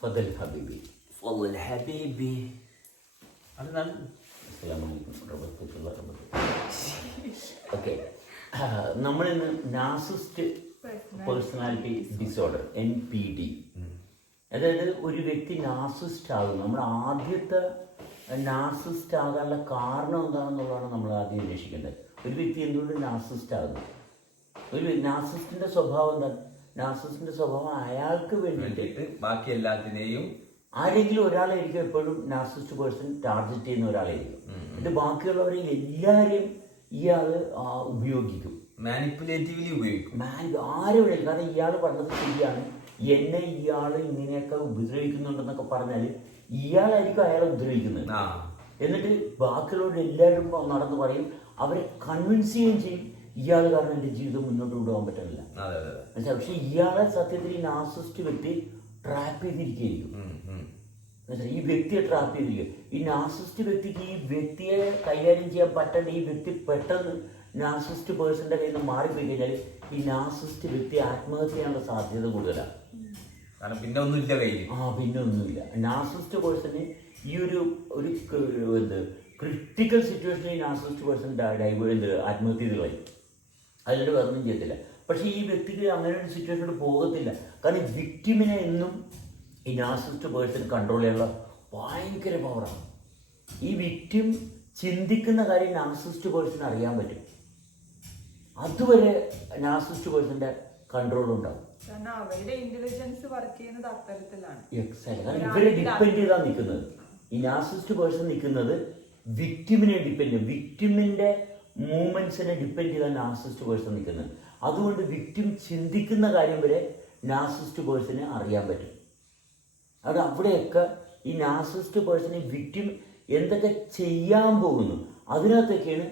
ഫദൽ ഹബീബി. ഫദൽ ഹബീബി. അതാണ് ഓക്കെ. നമ്മളിന്ന് നാർസിസിസ്റ്റ് പേഴ്സണാലിറ്റി ഡിസോർഡർ NPD, അതായത് ഒരു വ്യക്തി നാർസിസിസ്റ്റ് ആകും. നമ്മൾ ആദ്യത്തെ നാർസിസിസ്റ്റ് ആകാനുള്ള കാരണം എന്താണെന്നുള്ളതാണ് നമ്മൾ ആദ്യം അന്വേഷിക്കേണ്ടത്. ഒരു വ്യക്തി എന്തുകൊണ്ട് നാർസിസിസ്റ്റ് ആകുന്നു? ഒരു നാർസിസ്റ്റിന്റെ സ്വഭാവം എന്താ? നാർസിസ്റ്റിന്റെ സ്വഭാവം അയാൾക്ക് വേണ്ടിയിട്ട് ബാക്കി എല്ലാത്തിനെയും ആരെങ്കിലും ഒരാളായിരിക്കും എപ്പോഴും നാർസിസ്റ്റ് പേഴ്സൺ ടാർഗറ്റ് ചെയ്യുന്ന ഒരാളായിരിക്കും. എന്നിട്ട് ബാക്കിയുള്ളവരെ എല്ലാവരെയും ഇയാൾ ഉപയോഗിക്കും, മാനിപ്പുലേറ്റീവ്ലി ഉപയോഗിക്കും. ആരും വേണം. കാരണം ഇയാൾ പറഞ്ഞത് ശരിയാണ്, എന്നെ ഇയാൾ ഇങ്ങനെയൊക്കെ ഉപദ്രവിക്കുന്നുണ്ടെന്നൊക്കെ പറഞ്ഞാൽ ഇയാളായിരിക്കും അയാളെ ഉപദ്രവിക്കുന്നത്. എന്നിട്ട് ബാക്കിയുള്ളവർ എല്ലാവരും നടന്ന് പറയും, അവരെ കൺവിൻസ് ചെയ്യുകയും ചെയ്യും ഇയാൾ കാരണം എൻ്റെ ജീവിതം മുന്നോട്ട് കൊണ്ടുപോകാൻ പറ്റുന്നില്ല. പക്ഷെ ഇയാളെ സത്യത്തിൽ ഈ നാർസിസ്റ്റ് വ്യക്തി ട്രാപ്പ് ചെയ്തിരിക്കുകയായിരിക്കും. ഈ വ്യക്തിയെ ട്രാപ്പ് ചെയ്തിരിക്കുക. ഈ നാർസിസ്റ്റ് വ്യക്തിക്ക് ഈ വ്യക്തിയെ കൈകാര്യം ചെയ്യാൻ പറ്റേണ്ട ഈ വ്യക്തി പെട്ടെന്ന് നാർസിസ്റ്റ് പേഴ്സന്റെ കയ്യിൽ നിന്ന് മാറിപ്പോയി കഴിഞ്ഞാൽ ഈ നാർസിസ്റ്റ് വ്യക്തി ആത്മഹത്യ ചെയ്യാനുള്ള സാധ്യത കൂടുതലാണ്. കാരണം പിന്നെ ഒന്നുമില്ല കയ്യിൽ. പിന്നെ ഒന്നുമില്ല. നാർസിസ്റ്റ് പേഴ്സന് ഈ ഒരു ക്രിട്ടിക്കൽ സിറ്റുവേഷനിൽ ഈ നാർസിസ്റ്റ് പേഴ്സൺ ആത്മഹത്യ ചെയ്ത് കളയും. അതിലൊരു വേറൊന്നും ചെയ്യത്തില്ല. പക്ഷേ ഈ വ്യക്തിക്ക് അങ്ങനെ ഒരു സിറ്റുവേഷനോട് പോകത്തില്ല. കാരണം ഈ വിക്ടിമിനെ എന്നും ഈ നാർസിസ്റ്റ് പേഴ്സൺ കൺട്രോൾ ചെയ്യാനുള്ള ഭയങ്കര പവറാണ്. ഈ വിക്ടിം ചിന്തിക്കുന്ന കാര്യം നാർസിസ്റ്റ് പേഴ്സൺ അറിയാൻ പറ്റും. അതുവരെ നാർസിസ്റ്റ് പേഴ്സന്റെ കൺട്രോൾ ഉണ്ടാവും. എക്സാക്ട്. കാരണം ഇവരെ ഡിപ്പെൻഡ് ചെയ്താണ് നിൽക്കുന്നത്. ഈ നാർസിസ്റ്റ് പേഴ്സൺ നിൽക്കുന്നത് വിക്ടിമിനെ ഡിപ്പെൻഡ്, വിക്ടിമിന്റെ മൂവ്മെന്റ്സിനെ ഡിപ്പെൻഡ് ചെയ്താണ് നാർസിസ്റ്റ് പേഴ്സൺ നിൽക്കുന്നത്. അതുകൊണ്ട് വിക്ടിം ചിന്തിക്കുന്ന കാര്യം വരെ നാർസിസ്റ്റ് പേഴ്സണ് അറിയാൻ പറ്റും. അത് അവിടെയൊക്കെ ഈ നാർസിസ്റ്റ് പേഴ്സണ് വിക്ടിം എന്തൊക്കെ ചെയ്യാൻ പോകുന്നു അതിനകത്തൊക്കെയാണ്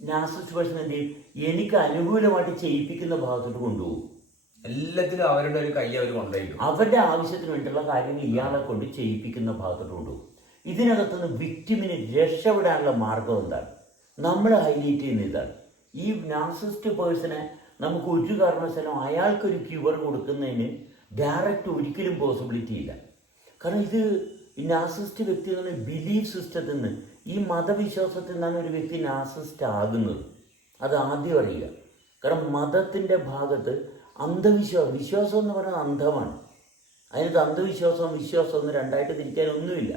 നാർസിസ്റ്റ് പേഴ്സൺ എന്ത് ചെയ്യും, എനിക്ക് അനുകൂലമായിട്ട് ചെയ്യിപ്പിക്കുന്ന ഭാഗത്തോട്ട് കൊണ്ടുപോകും. എല്ലാത്തിലും അവരുടെ ഒരു കൈ അവർ കൊണ്ടുപോയി അവരുടെ ആവശ്യത്തിന് വേണ്ടിയുള്ള കാര്യങ്ങൾ ഇയാളെ കൊണ്ട് ചെയ്യിപ്പിക്കുന്ന ഭാഗത്തോട്ട് കൊണ്ടുപോകും. ഇതിനകത്തുനിന്ന് വിക്ടിമിന് രക്ഷപ്പെടാനുള്ള മാർഗം എന്താണ്? നമ്മൾ ഹൈലൈറ്റ് ചെയ്യുന്ന ഇതാണ്. ഈ നാർസിസ്റ്റ് പേഴ്സണെ നമുക്ക് ഒരു കാരണവശാലും അയാൾക്കൊരു ക്യൂർ കൊടുക്കുന്നതിന് ഡയറക്റ്റ് ഒരിക്കലും പോസിബിലിറ്റി ഇല്ല. കാരണം ഇത് ഈ നാർസിസ്റ്റ് വ്യക്തി എന്ന് പറഞ്ഞാൽ ബിലീഫ് സിസ്റ്റത്തിൽ നിന്ന്, ഈ മതവിശ്വാസത്തിൽ നിന്നാണ് ഒരു വ്യക്തി നാർസിസ്റ്റ് ആകുന്നത്. അത് ആദ്യം അറിയുക. കാരണം മതത്തിൻ്റെ ഭാഗത്ത് വിശ്വാസം എന്ന് പറയുന്നത് അന്ധമാണ്. അതിനകത്ത് അന്ധവിശ്വാസവും വിശ്വാസവും എന്ന് രണ്ടായിട്ട് തിരിക്കാനൊന്നുമില്ല.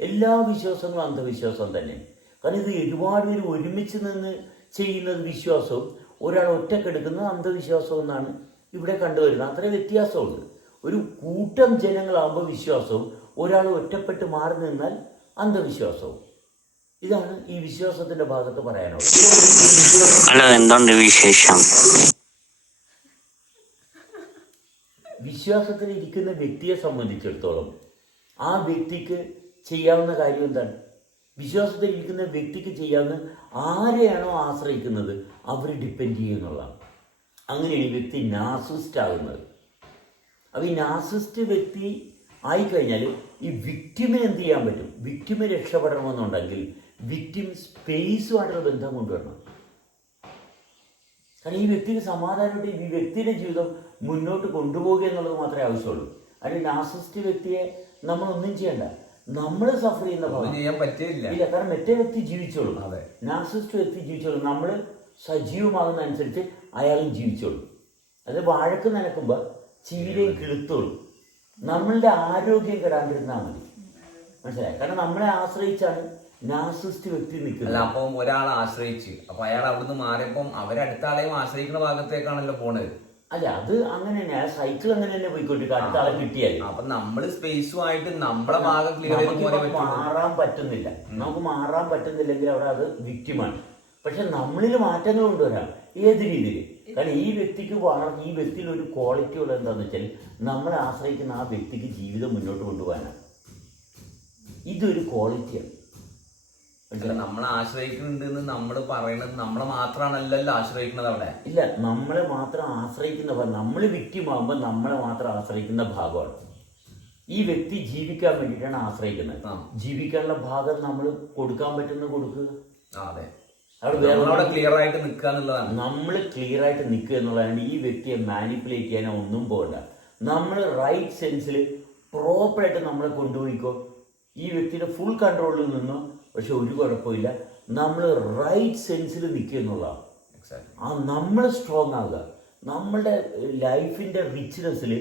എല്ലാ വിശ്വാസങ്ങളും അന്ധവിശ്വാസം തന്നെ. കാരണം ഇത് ഒരുപാട് പേര് ഒരുമിച്ച് നിന്ന് ചെയ്യുന്നത് വിശ്വാസവും ഒരാൾ ഒറ്റക്കെടുക്കുന്നത് അന്ധവിശ്വാസവും എന്നാണ് ഇവിടെ കണ്ടുവരുന്നത്. അത്രേ വ്യത്യാസമുണ്ട്. ഒരു കൂട്ടം ജനങ്ങളാകുമ്പോൾ വിശ്വാസവും, ഒരാൾ ഒറ്റപ്പെട്ട് മാറി നിന്നാൽ അന്ധവിശ്വാസവും. ഇതാണ് ഈ വിശ്വാസത്തിന്റെ ഭാഗത്ത് പറയാനുള്ളത്. ഹലോ, എന്തുണ്ട് വിശേഷം? വിശ്വാസത്തിൽ ഇരിക്കുന്ന വ്യക്തിയെ സംബന്ധിച്ചിടത്തോളം ആ വ്യക്തിക്ക് ചെയ്യാവുന്ന കാര്യം എന്താണ്? വിശ്വാസത്തിൽ ഇരിക്കുന്ന വ്യക്തിക്ക് ചെയ്യാവുന്ന ആരെയാണോ ആശ്രയിക്കുന്നത് അവർ ഡിപ്പെൻഡ് ചെയ്യുന്നുള്ളതാണ്. അങ്ങനെയാണ് ഈ വ്യക്തി നാർസിസ്റ്റ് ആകുന്നത്. അപ്പോൾ ഈ നാർസിസ്റ്റ് വ്യക്തി ആയിക്കഴിഞ്ഞാൽ ഈ വിക്ടിമിന് എന്ത് ചെയ്യാൻ പറ്റും? വിക്ടിമ് രക്ഷപ്പെടണമെന്നുണ്ടെങ്കിൽ വിക്ടിം സ്പേസുമായിട്ടുള്ള ബന്ധം കൊണ്ടുവരണം. കാരണം ഈ വ്യക്തിക്ക് സമാധാനമായിട്ട് ഈ വ്യക്തിയുടെ ജീവിതം മുന്നോട്ട് കൊണ്ടുപോകുക എന്നുള്ളത് മാത്രമേ ആവശ്യമുള്ളൂ. അല്ലെങ്കിൽ നാർസിസ്റ്റ് വ്യക്തിയെ നമ്മളൊന്നും ചെയ്യണ്ട, നമ്മൾ സഫർ ചെയ്യുന്ന ഇല്ല. കാരണം മറ്റേ വ്യക്തി ജീവിച്ചോളും, നാർസിസ്റ്റ് വ്യക്തി ജീവിച്ചോളും. നമ്മൾ സജീവമാകുന്ന അനുസരിച്ച് അയാളും ജീവിച്ചോളും. അത് വാഴക്ക് നനക്കുമ്പോൾ ചീരയും കിളുത്തോളും. നമ്മളുടെ ആരോഗ്യം കെടാണ്ടിരുന്നാൽ മതി. മനസ്സിലായി? കാരണം നമ്മളെ ആശ്രയിച്ചാണ് നാർസിസ്റ്റ് വ്യക്തി നിൽക്കുന്നത്. അപ്പം ഒരാളെ ആശ്രയിച്ച് അപ്പൊ അയാൾ അവിടുന്ന് മാറിയപ്പം അവരടുത്ത ആളെയും ആശ്രയിക്കുന്ന ഭാഗത്തേക്കാണല്ലോ പോണത്. അല്ല, അത് അങ്ങനെ തന്നെ, ആ സൈക്കിൾ അങ്ങനെ തന്നെ പോയിക്കൊണ്ടിരിക്കും. അടുത്ത ആളെ കിട്ടിയാൽ അപ്പൊ നമ്മള് സ്പേസുമായിട്ട് നമ്മളെ ഭാഗം ക്ലിയർ മാറാൻ പറ്റുന്നില്ല. നമുക്ക് മാറാൻ പറ്റുന്നില്ലെങ്കിൽ അവിടെ അത് വിക്ടിമാണ്. പക്ഷെ നമ്മളിൽ മാറ്റങ്ങൾ കൊണ്ടുവരാം. ഏത് രീതിയിൽ? കാരണം ഈ വ്യക്തിക്ക് ഈ വ്യക്തിയിൽ ഒരു ക്വാളിറ്റി ഉള്ളത് എന്താണെന്ന് വെച്ചാൽ നമ്മളെ ആശ്രയിക്കുന്ന ആ വ്യക്തിക്ക് ജീവിതം മുന്നോട്ട് കൊണ്ടുപോകാനാണ്. ഇതൊരു ക്വാളിറ്റിയാണ്. നമ്മളെ ആശ്രയിക്കുന്നുണ്ടെന്ന് നമ്മൾ പറയുന്നത് നമ്മളെ മാത്രമാണല്ലോ ആശ്രയിക്കുന്നത് അവിടെ. ഇല്ല, നമ്മളെ മാത്രം ആശ്രയിക്കുന്ന ഭാഗം, നമ്മൾ വിക്ടിമാകുമ്പോൾ നമ്മളെ മാത്രം ആശ്രയിക്കുന്ന ഭാഗമാണ്. ഈ വ്യക്തി ജീവിക്കാൻ വേണ്ടിയിട്ടാണ് ആശ്രയിക്കുന്നത്. ജീവിക്കാനുള്ള ഭാഗം നമ്മൾ കൊടുക്കാൻ പറ്റുന്ന കൊടുക്കുക. അവിടെ ക്ലിയർ ആയിട്ട് നിൽക്കുക എന്നുള്ളതാണ്. നമ്മൾ ക്ലിയർ ആയിട്ട് നിൽക്കുക എന്നുള്ളതാണ്. ഈ വ്യക്തിയെ മാനിപ്പുലേറ്റ് ചെയ്യാനോ ഒന്നും പോകണ്ട. നമ്മൾ റൈറ്റ് സെൻസിൽ പ്രോപ്പറായിട്ട് നമ്മളെ കൊണ്ടുപോയിക്കോ, ഈ വ്യക്തിയുടെ ഫുൾ കൺട്രോളിൽ നിന്നോ, പക്ഷെ ഒരു കുഴപ്പമില്ല, നമ്മൾ റൈറ്റ് സെൻസിൽ നിൽക്കുക എന്നുള്ളതാണ്. ആ നമ്മൾ സ്ട്രോങ് ആകുക, നമ്മളുടെ ലൈഫിൻ്റെ റിച്ച്നെസ്സിൽ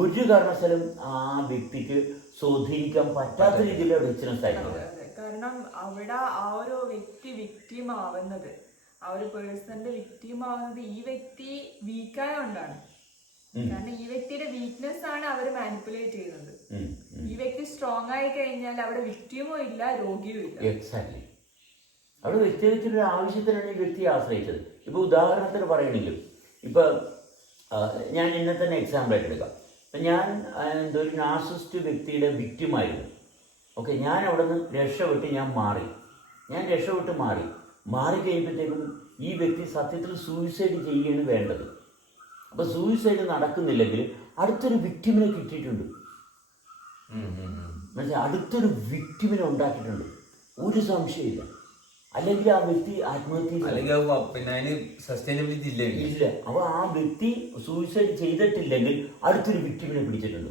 ഒരു കാരണവശാലും ആ വ്യക്തിക്ക് സ്വാധീനിക്കാൻ പറ്റാത്ത രീതിയിലുള്ള റിച്ച്നെസ് ആയിരിക്കും. കാരണം അവിടെ ആ ഒരു വ്യക്തി വിക്ടിം ആവുന്നത്, ആ ഒരു പേഴ്സന്റെ വിക്ടിം ആവുന്നത് ഈ വ്യക്തി വീക്കായോണ്ടാണ്. കാരണം ഈ വ്യക്തിയുടെ വീക്ക്നെസ് ആണ് അവര് മാനിപ്പുലേറ്റ് ചെയ്യുന്നത്. ഈ വ്യക്തി സ്ട്രോങ് ആയി കഴിഞ്ഞാൽ അവിടെ വിക്ടിമോ ഇല്ല, രോഗിയും ഇല്ല. എക്സാക്ട്ലി. അവിടെ വ്യക്തിഗതത്തിൻ്റെ ആവശ്യത്തിനാണ് ഈ വ്യക്തിയെ ആശ്രയിച്ചത്. ഇപ്പോൾ ഉദാഹരണത്തിന് പറയണമെങ്കിൽ, ഇപ്പം ഞാൻ എന്നെ തന്നെ എക്സാമ്പിളായിട്ട് എടുക്കാം. ഇപ്പം ഞാൻ ഒരു നാർസിസ്റ്റ് വ്യക്തിയുടെ വിക്ടിമായിരുന്നു. ഓക്കെ, ഞാൻ അവിടെ നിന്ന് രക്ഷപ്പെട്ട് ഞാൻ മാറിക്കഴിയുമ്പോഴത്തേക്കും ഈ വ്യക്തി സത്യത്തിൽ സൂയിസൈഡ് ചെയ്യുകയാണ് വേണ്ടത്. അപ്പോൾ സൂയിസൈഡ് നടക്കുന്നില്ലെങ്കിൽ അടുത്തൊരു വിക്ടിമിനെ കിട്ടിയിട്ടുണ്ട്. മനസ്സിലായി, അടുത്തൊരു വിക്ടിമിനെ ഉണ്ടാക്കിയിട്ടുണ്ട്, ഒരു സംശയമില്ല. അല്ലെങ്കിൽ ആ വ്യക്തി ആത്മഹത്യ ഇല്ല. അപ്പോൾ ആ വ്യക്തി സൂയിസൈഡ് ചെയ്തിട്ടില്ലെങ്കിൽ അടുത്തൊരു വിക്ടിമിനെ പിടിച്ചിട്ടുണ്ട്.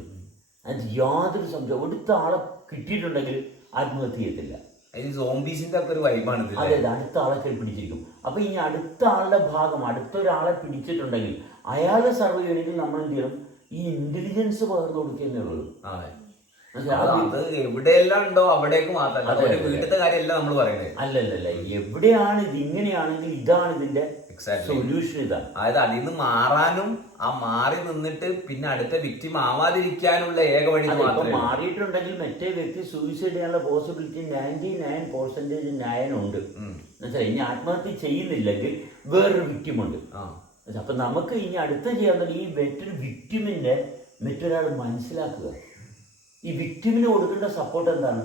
അത് യാതൊരു സംശയം, അടുത്ത ആളെ കിട്ടിയിട്ടുണ്ടെങ്കിൽ ആത്മഹത്യ ചെയ്യത്തില്ല. അതെ, അടുത്ത ആളെ പിടിച്ചിരിക്കും. അപ്പൊ ഇനി അടുത്ത ആളുടെ ഭാഗം അടുത്തൊരാളെ പിടിച്ചിട്ടുണ്ടെങ്കിൽ അയാളെ സർവൈവ് ചെയ്യണമെങ്കിൽ നമ്മൾ എന്ത് ചെയ്യണം? ഈ ഇന്റലിജൻസ് പകർന്നു കൊടുക്കുന്നേ ഉള്ളൂ. എവിടെയെല്ലാം ഉണ്ടോ അവിടേക്ക് മാത്രമല്ല, വീട്ടിലത്തെ കാര്യമല്ല നമ്മൾ പറയുന്നത്. അല്ലല്ല, എവിടെയാണ് ഇത് ഇങ്ങനെയാണെങ്കിൽ ഇതാണ് ഇതിന്റെ സൊല്യൂഷൻ. ഇതാണ്, അതായത് അതിൽ നിന്ന് മാറാനും ആ മാറി നിന്നിട്ട് പിന്നെ അടുത്ത വിക്ടിം ആവാതിരിക്കാനുള്ള ഏക വഴി മാറിയിട്ടുണ്ടെങ്കിൽ മറ്റേ വ്യക്തി സൂയിസൈഡ് ചെയ്യാനുള്ള പോസിബിലിറ്റി 99% ഉണ്ട്. എന്നുവെച്ചാൽ ഇനി ആത്മഹത്യ ചെയ്യുന്നില്ലെങ്കിൽ വേറൊരു വിക്ടിമുണ്ട്. അപ്പൊ നമുക്ക് ഇനി അടുത്ത ചെയ്യാൻ ഈ മറ്റൊരു വിക്ടിമിന്റെ മറ്റൊരാൾ മനസ്സിലാക്കുക. ഈ വിക്ടിമിന് കൊടുക്കേണ്ട സപ്പോർട്ട് എന്താണ്?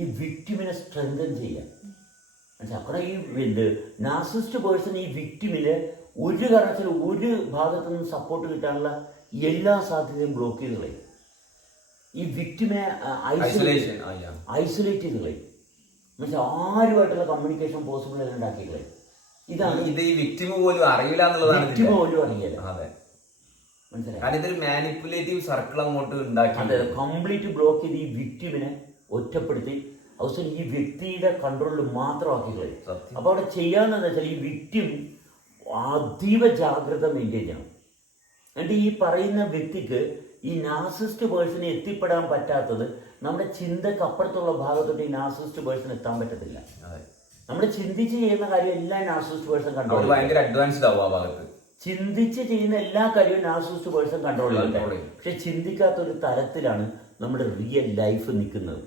ഈ വിക്ടിമിനെ സ്ട്രെങ്തൻ ചെയ്യാൻ. മനസ്സിലാക്കണം. ഈ നാർസിസ്റ്റ് പേഴ്സൺ ഈ വിക്ടിമിന് ഒരു കാരണത്തിലും ഒരു ഭാഗത്തു നിന്നും സപ്പോർട്ട് കിട്ടാനുള്ള എല്ലാ സാധ്യതയും ബ്ലോക്ക് ചെയ്ത് കളയും. ഈ വിക്ടിമെ ഐസൊലേറ്റ് ചെയ്ത് കളയും. മനസ്സിലാ, ആരുമായിട്ടുള്ള കമ്മ്യൂണിക്കേഷൻ പോസിബിൾ എല്ലാം ഉണ്ടാക്കി കളയും. ഇതാണ് ഇത് ഈ വിക്ടിമ പോലും അറിയില്ല എന്നുള്ളതാണ്. വിക്ടിമ പോലും അറിയില്ല. മനസ്സിലായി, ഇതൊരു മാനിപ്പുലേറ്റീവ് സർക്കിൾ അങ്ങോട്ട് ഉണ്ടാക്കി കംപ്ലീറ്റ് ബ്ലോക്ക് ചെയ്ത് ഈ വിക്ടിമിനെ ഒറ്റപ്പെടുത്തി അവസാനം ഈ വ്യക്തിയുടെ കൺട്രോളിൽ മാത്രമാക്കി കളയും. അപ്പോൾ അവിടെ ചെയ്യാമെന്ന് വെച്ചാൽ ഈ വിക്ടിം അതീവ ജാഗ്രത മെയിൻറ്റെയിൻ ചെയ്യണം. എന്നിട്ട് ഈ പറയുന്ന വ്യക്തിക്ക് ഈ നാർസിസ്റ്റ് പേഴ്സണെ എത്തിപ്പെടാൻ പറ്റാത്തത് നമ്മുടെ ചിന്തക്ക് അപ്പുറത്തുള്ള ഭാഗത്തോട്ട് ഈ നാർസിസ്റ്റ് പേഴ്സൺ എത്താൻ പറ്റത്തില്ല. നമ്മൾ ചിന്തിച്ച് ചെയ്യുന്ന കാര്യം എല്ലാം നാർസിസ്റ്റ് പേഴ്സൺ കൺട്രോൾ, ഭയങ്കര അഡ്വാൻസ്ഡ് ആവും ആ ഭാഗത്ത്. ചിന്തിച്ച് ചെയ്യുന്ന എല്ലാ കാര്യവും നാർസിസ്റ്റ് പേഴ്സൺ കൺട്രോൾ ചെയ്യും. പക്ഷെ ചിന്തിക്കാത്തൊരു തലത്തിലാണ് നമ്മുടെ റിയൽ ലൈഫ് നിൽക്കുന്നത്.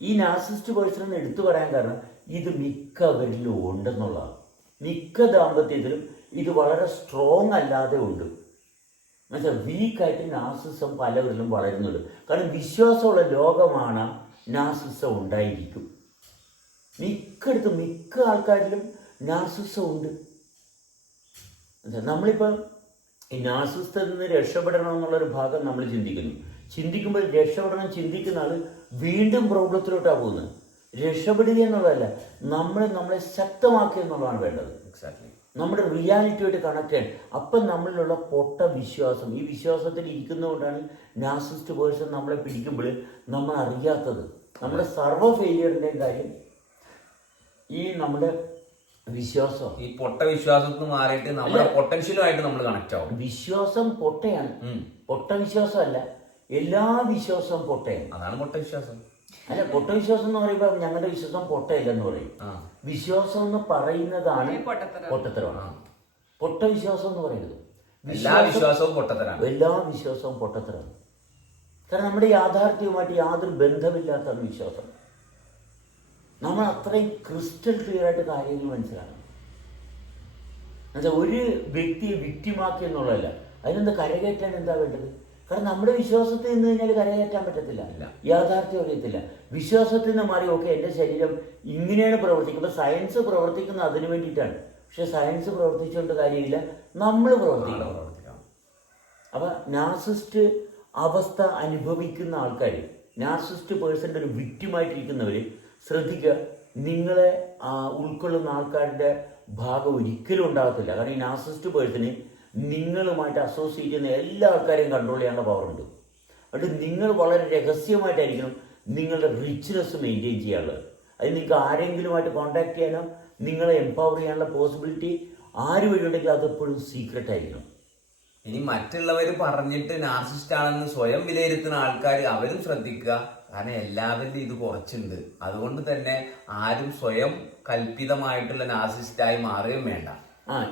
ഈ നാർസിസ്റ്റ് പേഴ്സൺ എടുത്തു പറയാൻ കാരണം ഇത് മിക്കവരിലും ഉണ്ടെന്നുള്ളതാണ്. മിക്ക ദാമ്പത്യത്തിലും ഇത് വളരെ സ്ട്രോങ് അല്ലാതെ ഉണ്ട്. എന്നുവെച്ചാൽ വീക്കായിട്ട് നാർസിസം പലവരിലും വളരുന്നുണ്ട്. കാരണം വിശ്വാസമുള്ള ലോകമാണ് നാർസിസം ഉണ്ടായിരിക്കും. മിക്ക ആൾക്കാരിലും നാർസിസം ഉണ്ട്. നമ്മളിപ്പോൾ ഈ നാർസിസത്തിൽ നിന്ന് രക്ഷപ്പെടണം എന്നുള്ളൊരു ഭാഗം നമ്മൾ ചിന്തിക്കുമ്പോൾ രക്ഷപ്പെടണം ചിന്തിക്കുന്ന ആൾ വീണ്ടും പ്രോബ്ലത്തിലോട്ടാണ് പോകുന്നത്. രക്ഷപ്പെടുക എന്നുള്ളതല്ല, നമ്മളെ ശക്തമാക്കുക എന്നുള്ളതാണ് വേണ്ടത്. നമ്മുടെ റിയാലിറ്റിയായിട്ട് കണക്ട് ചെയ്യാൻ. അപ്പം നമ്മളിലുള്ള പൊട്ട വിശ്വാസം, ഈ വിശ്വാസത്തിൽ ഇരിക്കുന്നതുകൊണ്ടാണ് നാർസിസ്റ്റ് പേഴ്സൺ നമ്മളെ പിടിക്കുമ്പോൾ നമ്മൾ അറിയാത്തത്. നമ്മുടെ സർവ്വ ഫെയിലിയറിൻ്റെയും കാര്യം ഈ നമ്മുടെ വിശ്വാസം, ഈ പൊട്ട വിശ്വാസത്തിന് മാറിയിട്ട് നമ്മുടെ പൊട്ടൻഷ്യലുമായിട്ട് നമ്മൾ കണക്ട് ആവും. വിശ്വാസം പൊട്ടയാണ്, പൊട്ട വിശ്വാസമല്ല, എല്ലാ വിശ്വാസവും പൊട്ടയാണ്. അതാണ് പൊട്ട വിശ്വാസം. അല്ല, പൊട്ട വിശ്വാസം എന്ന് പറയുമ്പോൾ ഞങ്ങളുടെ വിശ്വാസം പൊട്ടയില്ലെന്ന് പറയും. വിശ്വാസം എന്ന് പറയുന്നതാണ് പൊട്ടത്തരമാണ്. പൊട്ട വിശ്വാസം എന്ന് പറയുന്നത് എല്ലാ വിശ്വാസവും പൊട്ടത്തരാണ്. എല്ലാ വിശ്വാസവും പൊട്ടത്തരാണ്. കാരണം നമ്മുടെ യാഥാർത്ഥ്യവുമായിട്ട് യാതൊരു ബന്ധമില്ലാത്തതാണ് വിശ്വാസം. നമ്മൾ അത്രയും ക്രിസ്റ്റൽ ക്ലിയർ ആയിട്ട് കാര്യങ്ങൾ മനസ്സിലാക്കണം. എന്നുവെച്ചാൽ ഒരു വ്യക്തിയെ വിക്ടിമാക്കി എന്നുള്ളതല്ല, അതിനെന്താ കരകയറ്റാൻ എന്താ വേണ്ടത്? കാരണം നമ്മുടെ വിശ്വാസത്തിൽ നിന്ന് കഴിഞ്ഞാൽ കരകയറ്റാൻ പറ്റത്തില്ല, യാഥാർത്ഥ്യം അറിയത്തില്ല. വിശ്വാസത്തിൽ നിന്ന് മാറി ഓക്കെ എൻ്റെ ശരീരം ഇങ്ങനെയാണ് പ്രവർത്തിക്കുന്നത്. സയൻസ് പ്രവർത്തിക്കുന്നത് അതിനു വേണ്ടിയിട്ടാണ്. പക്ഷെ സയൻസ് പ്രവർത്തിച്ചുകൊണ്ട് കാര്യമില്ല, നമ്മൾ പ്രവർത്തിക്കണം. അപ്പം നാർസിസ്റ്റ് അവസ്ഥ അനുഭവിക്കുന്ന ആൾക്കാർ, നാർസിസ്റ്റ് പേഴ്സൻ്റെ ഒരു വിക്ടിമായിട്ടിരിക്കുന്നവർ ശ്രദ്ധിക്കുക, നിങ്ങളെ ഉൾക്കൊള്ളുന്ന ആൾക്കാരുടെ ഭാഗം ഒരിക്കലും ഉണ്ടാകത്തില്ല. കാരണം ഈ നാർസിസ്റ്റ് പേഴ്സന് നിങ്ങളുമായിട്ട് അസോസിയേറ്റ് ചെയ്യുന്ന എല്ലാ ആൾക്കാരെയും കൺട്രോൾ ചെയ്യാനുള്ള പവറുണ്ട്. അതുകൊണ്ട് നിങ്ങൾ വളരെ രഹസ്യമായിട്ടായിരിക്കണം നിങ്ങളുടെ റിച്ച്നെസ് മെയിൻറ്റെയിൻ ചെയ്യാനുള്ളത്. അത് നിങ്ങൾക്ക് ആരെങ്കിലുമായിട്ട് കോൺടാക്ട് ചെയ്യാനോ നിങ്ങളെ എംപവർ ചെയ്യാനുള്ള പോസിബിലിറ്റി ആര് വഴി ഉണ്ടെങ്കിൽ അതെപ്പോഴും സീക്രട്ട് ആയിരിക്കണം. ഇനി മറ്റുള്ളവർ പറഞ്ഞിട്ട് നാർസിസ്റ്റ് ആണെന്ന് സ്വയം വിലയിരുത്തുന്ന ആൾക്കാർ അവരും ശ്രദ്ധിക്കുക. കാരണം എല്ലാവരുടെയും ഇത് കുറച്ചുണ്ട്. അതുകൊണ്ട് തന്നെ ആരും സ്വയം കൽപ്പിതമായിട്ടുള്ള നാർസിസ്റ്റായി മാറുകയും വേണ്ട.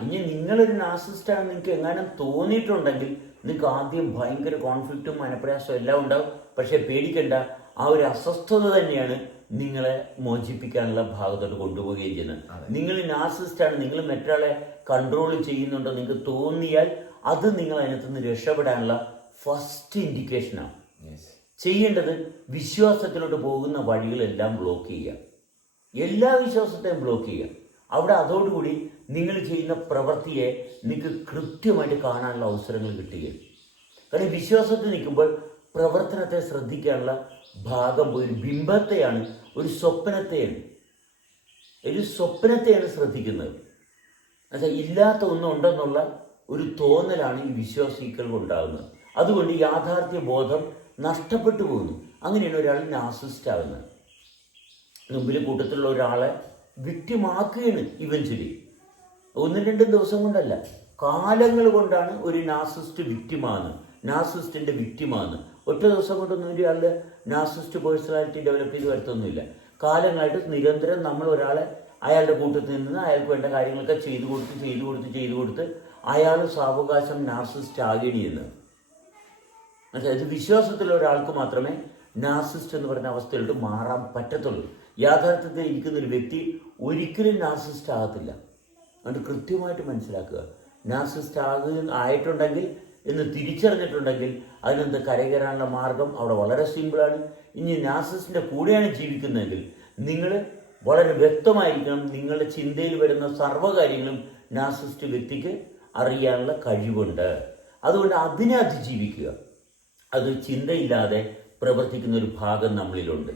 ഇനി നിങ്ങളൊരു നാർസിസ്റ്റാണ് നിങ്ങൾക്ക് എങ്ങാനും തോന്നിയിട്ടുണ്ടെങ്കിൽ നിങ്ങൾക്ക് ആദ്യം ഭയങ്കര കോൺഫ്ലിക്റ്റും മനപ്രയാസവും എല്ലാം ഉണ്ടാവും. പക്ഷെ പേടിക്കണ്ട, ആ ഒരു അസ്വസ്ഥത തന്നെയാണ് നിങ്ങളെ മോചിപ്പിക്കാനുള്ള ഭാഗത്തോട്ട് കൊണ്ടുപോവുകയും ചെയ്യുന്നത്. നിങ്ങൾ നാർസിസ്റ്റാണ്, നിങ്ങൾ മറ്റൊരാളെ കൺട്രോൾ ചെയ്യുന്നുണ്ടോ നിങ്ങൾക്ക് തോന്നിയാൽ അത് നിങ്ങൾ അതിനകത്ത് നിന്ന് രക്ഷപ്പെടാനുള്ള ഫസ്റ്റ് ഇൻഡിക്കേഷനാണ്. ചെയ്യേണ്ടത് വിശ്വാസത്തിലോട്ട് പോകുന്ന വഴികളെല്ലാം ബ്ലോക്ക് ചെയ്യുക, എല്ലാ വിശ്വാസത്തെയും ബ്ലോക്ക് ചെയ്യുക. അവിടെ അതോടുകൂടി നിങ്ങൾ ചെയ്യുന്ന പ്രവൃത്തിയെ നിങ്ങൾക്ക് കൃത്യമായിട്ട് കാണാനുള്ള അവസരങ്ങൾ കിട്ടുകയും. കാരണം വിശ്വാസത്തിൽ നിൽക്കുമ്പോൾ പ്രവർത്തനത്തെ ശ്രദ്ധിക്കാനുള്ള ഭാഗം പോയി ഒരു ബിംബത്തെയാണ്, ഒരു സ്വപ്നത്തെയാണ് ശ്രദ്ധിക്കുന്നത്. എന്നുവെച്ചാൽ ഇല്ലാത്ത ഒന്നുണ്ടെന്നുള്ള ഒരു തോന്നലാണ് ഈ വിശ്വാസികൾക്ക് ഉണ്ടാകുന്നത്. അതുകൊണ്ട് യാഥാർത്ഥ്യ ബോധം നഷ്ടപ്പെട്ടു പോകുന്നു. അങ്ങനെയാണ് ഒരാൾ നാർസിസ്റ്റ് ആകുന്നത്. മുമ്പിൽ കൂട്ടത്തിലുള്ള ഒരാളെ വിക്ടിമാക്കുകയാണ് ഇവൻച്വലി. 1-2 ദിവസം കൊണ്ടല്ല, കാലങ്ങൾ കൊണ്ടാണ് ഒരു നാർസിസ്റ്റ് വിക്ടിമാകുന്നത്, നാർസിസ്റ്റിന്റെ വിക്ടിമാകുന്നത്. ഒറ്റ ദിവസം കൊണ്ടൊന്നും ഒരാളുടെ നാർസിസ്റ്റ് പേഴ്സണാലിറ്റി ഡെവലപ്പ് ചെയ്ത് വരുത്തൊന്നുമില്ല. കാലങ്ങളായിട്ട് നിരന്തരം നമ്മൾ ഒരാളെ അയാളുടെ കൂട്ടത്തിൽ നിന്ന് അയാൾക്ക് വേണ്ട കാര്യങ്ങളൊക്കെ ചെയ്തു കൊടുത്ത് അയാൾ സാവകാശം നാർസിസ്റ്റ് ആകുകയാണ് ചെയ്യുന്നത്. അതായത് വിശ്വാസത്തിലുള്ള ഒരാൾക്ക് മാത്രമേ നാർസിസ്റ്റ് എന്ന് പറയുന്ന അവസ്ഥയിലോട്ട് മാറാൻ പറ്റത്തുള്ളൂ. യാഥാർത്ഥ്യത്തിൽ ഇരിക്കുന്ന ഒരു വ്യക്തി ഒരിക്കലും നാർസിസ്റ്റ് ആകത്തില്ല. അതുകൊണ്ട് കൃത്യമായിട്ട് മനസ്സിലാക്കുക, നാർസിസ്റ്റ് ആയിട്ടുണ്ടെങ്കിൽ എന്ന് തിരിച്ചറിഞ്ഞിട്ടുണ്ടെങ്കിൽ അതിനെന്ത് കരകയറാനുള്ള മാർഗം അവിടെ വളരെ സിമ്പിളാണ്. ഇനി നാർസിസ്റ്റിൻ്റെ കൂടെയാണ് ജീവിക്കുന്നതെങ്കിൽ നിങ്ങൾ വളരെ വ്യക്തമായിരിക്കണം. നിങ്ങളുടെ ചിന്തയിൽ വരുന്ന സർവ്വകാര്യങ്ങളും നാർസിസ്റ്റ് വ്യക്തിക്ക് അറിയാനുള്ള കഴിവുണ്ട്. അതുകൊണ്ട് അതിനെ അതിജീവിക്കുക. അത് ചിന്തയില്ലാതെ പ്രവർത്തിക്കുന്ന ഒരു ഭാഗം നമ്മളിലുണ്ട്.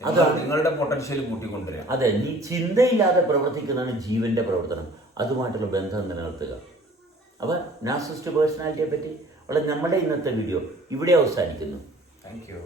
അതാണ് നിങ്ങളുടെ പൊട്ടൻഷ്യൽ കൂട്ടിക്കൊണ്ടുവരിക. അതെ, നീ ചിന്തയില്ലാതെ പ്രവർത്തിക്കുന്നതാണ് ജീവന്റെ പ്രവർത്തനം. അതുമായിട്ടുള്ള ബന്ധം നിലനിർത്തുക. അപ്പോൾ നാർസിസ്റ്റ് പേഴ്സണാലിറ്റിയെ പറ്റി നമ്മുടെ ഇന്നത്തെ വീഡിയോ ഇവിടെ അവസാനിക്കുന്നു. Thank you.